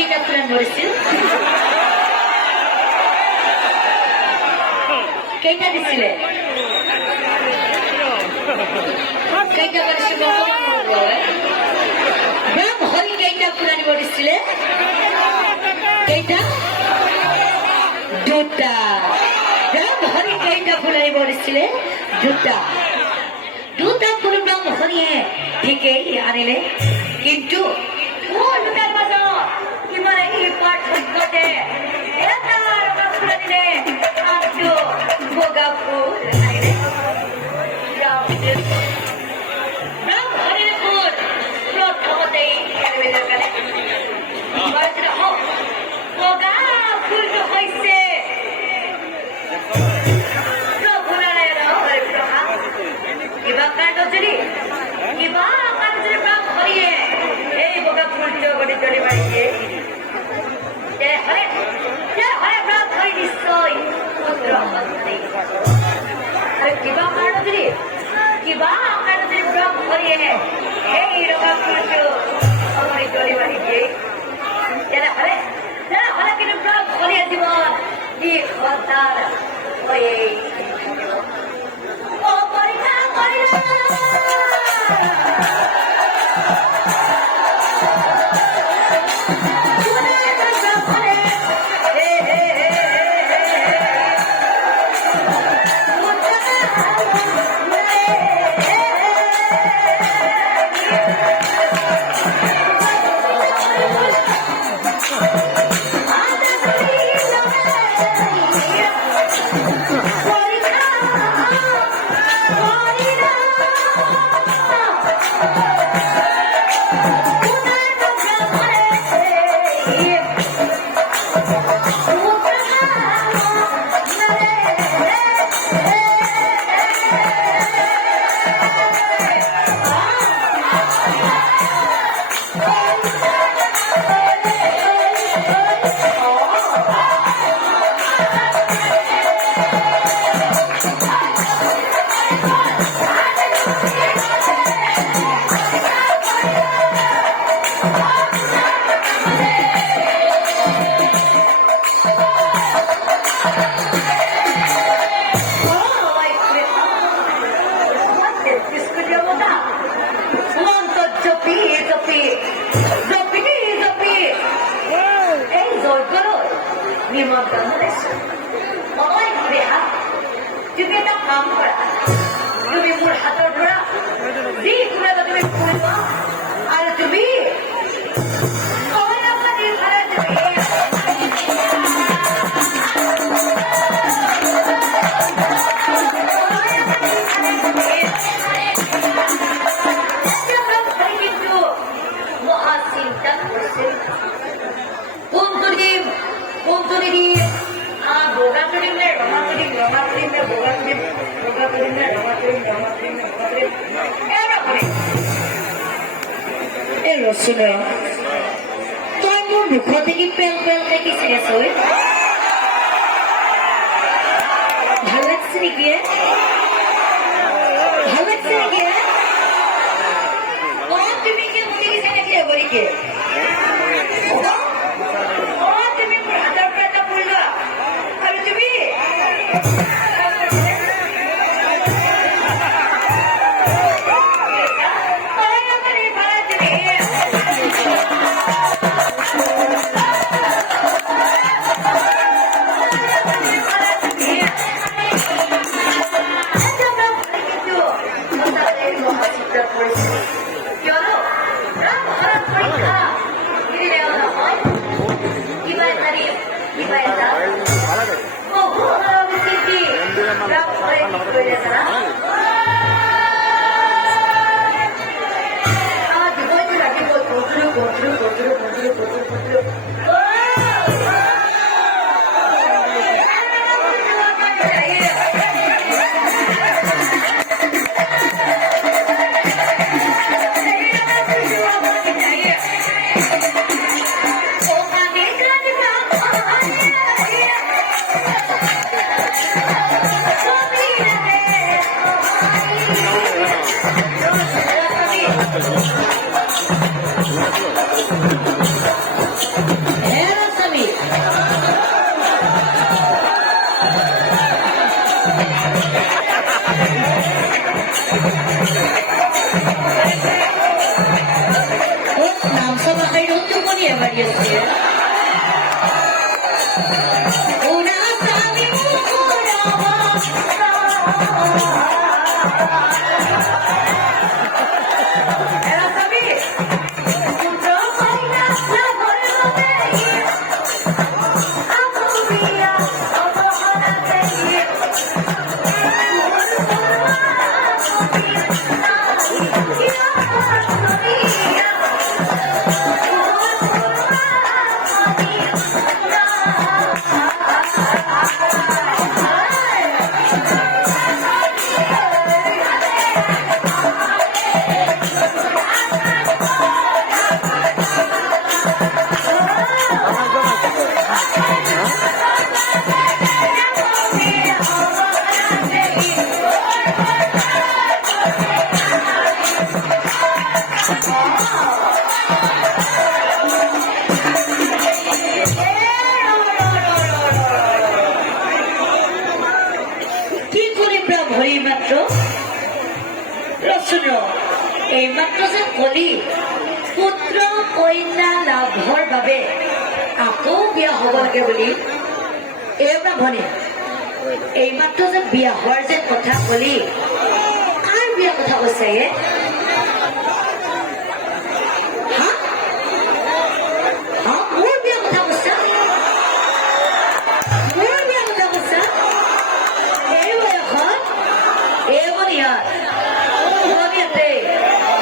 কেইটা ফুলান ধরেছিল কেইটা দিছিলে কেইটা করেছিল ব্রাহ্ম হরি কেইটা ফুলানি বলেছিলে কেইটা দুটা ব্রাহ্ম হরি কেইটা ফুলানি বলেছিলে দুটা দুটা ফুল ব্রাহ্ম হরিয়ে ঠিকই আনিলে কিন্তু দুটার মাঝে কিমান এই পার্থক্যতে এটা রঙা ফুল আনিলে আজও বগা ফুল আনিলে ব্রাহ্ম হরির ফুল প্রথমতেই একেবারে গেলে বগা ফুলটা হয়েছে কিবা কাণ্ডজরি ব্রাহ্ম হরিয়ে এই বগা ফুলটা গড়ে চলে বাড়িয়ে ব্রাহ্ম হরি নিশ্চয় পুত্র কিবা কাণ্ডজরি ব্রাহ্ম হরিয়ে এই রঙা ফুলটা গড়ে চলে বাড়িয়ে কিন্তু ব্রাহ্ম হরিয়ে জীবন কি খতার হয়ে তুমি এটা কাম করা তুমি মোর হাতত ধরা যি তুমি ফুলবা আর তুমি মহাচিন্তা করছে কোন তরি बोगा करीम ने रमा करीम बोगा करीम ने रमा करीम ए रसुना तो मोर मुखते की पेल की शेष हो ভাল লাগছে নাকি ও তুমি কি মুখে কি নাকি এবারে এইমাত্ৰ যে কলি পুত্ৰ কন্যা লাভৰ বাবে আকৌ বিয়া হ'ব লাগে বুলি এই ব্ৰাহ্মণে এইমাত্ৰ যে বিয়া হোৱাৰ যে কথা কলি